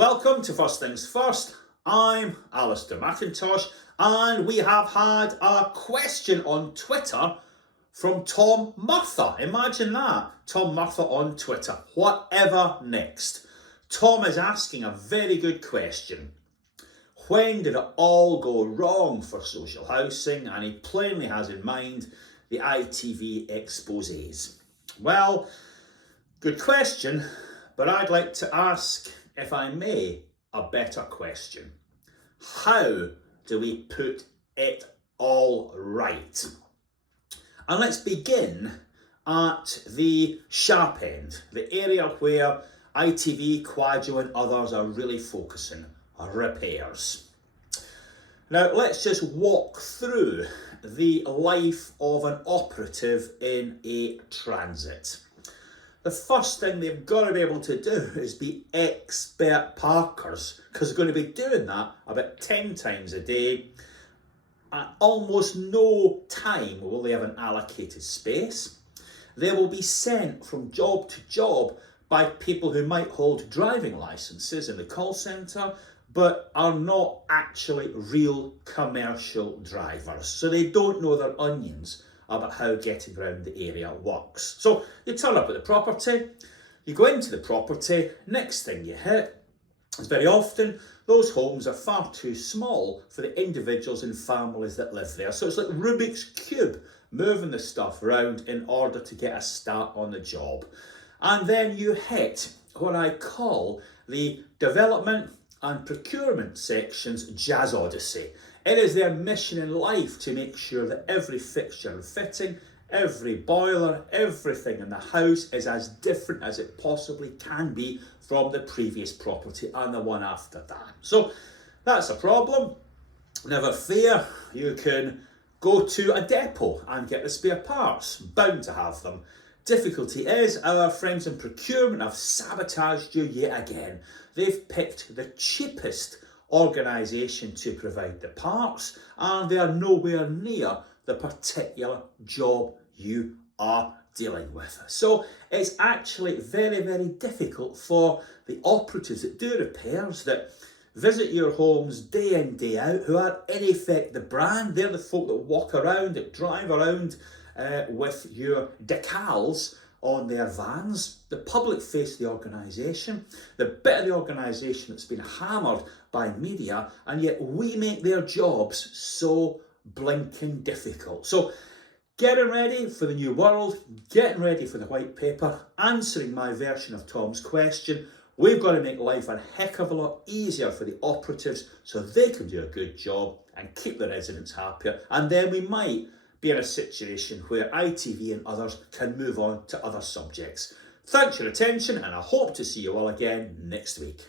Welcome to First Things First. I'm Alistair McIntosh, and we have had a question on Twitter from Tom Murtha. Imagine that. Tom Murtha on Twitter. Whatever next? Tom is asking a very good question. When did it all go wrong for social housing? And he plainly has in mind the ITV exposés. Well, good question, but I'd like to ask, if I may, a better question. How do we put it all right? And let's begin at the sharp end, the area where ITV, Quadro and others are really focusing, repairs. Now let's just walk through the life of an operative in a transit. The first thing they've got to be able to do is be expert parkers, because they're going to be doing that about 10 times a day. At almost no time will they have an allocated space. They will be sent from job to job by people who might hold driving licenses in the call centre, but are not actually real commercial drivers. So they don't know their onions about how getting around the area works. So you turn up at the property, you go into the property, next thing you hit is very often those homes are far too small for the individuals and families that live there. So it's like Rubik's Cube, moving the stuff around in order to get a start on the job. And then you hit what I call the development and procurement section's Jazz Odyssey. It is their mission in life to make sure that every fixture and fitting, every boiler, everything in the house is as different as it possibly can be from the previous property and the one after that. So that's a problem. Never fear, you can go to a depot and get the spare parts, bound to have them. Difficulty is our friends in procurement have sabotaged you yet again. They've picked the cheapest organisation to provide the parts, and they are nowhere near the particular job you are dealing with. So it's actually very, very difficult for the operatives that do repairs, that visit your homes day in, day out, who are in effect the brand. They're the folk that walk around, that drive around with your decals on their vans. The public face the organisation, the bit of the organisation that's been hammered by media, and yet we make their jobs so blinking difficult. So getting ready for the new world, getting ready for the white paper, answering my version of Tom's question. We've got to make life a heck of a lot easier for the operatives so they can do a good job and keep the residents happier, and then we might be in a situation where ITV and others can move on to other subjects. Thanks for your attention, and I hope to see you all again next week.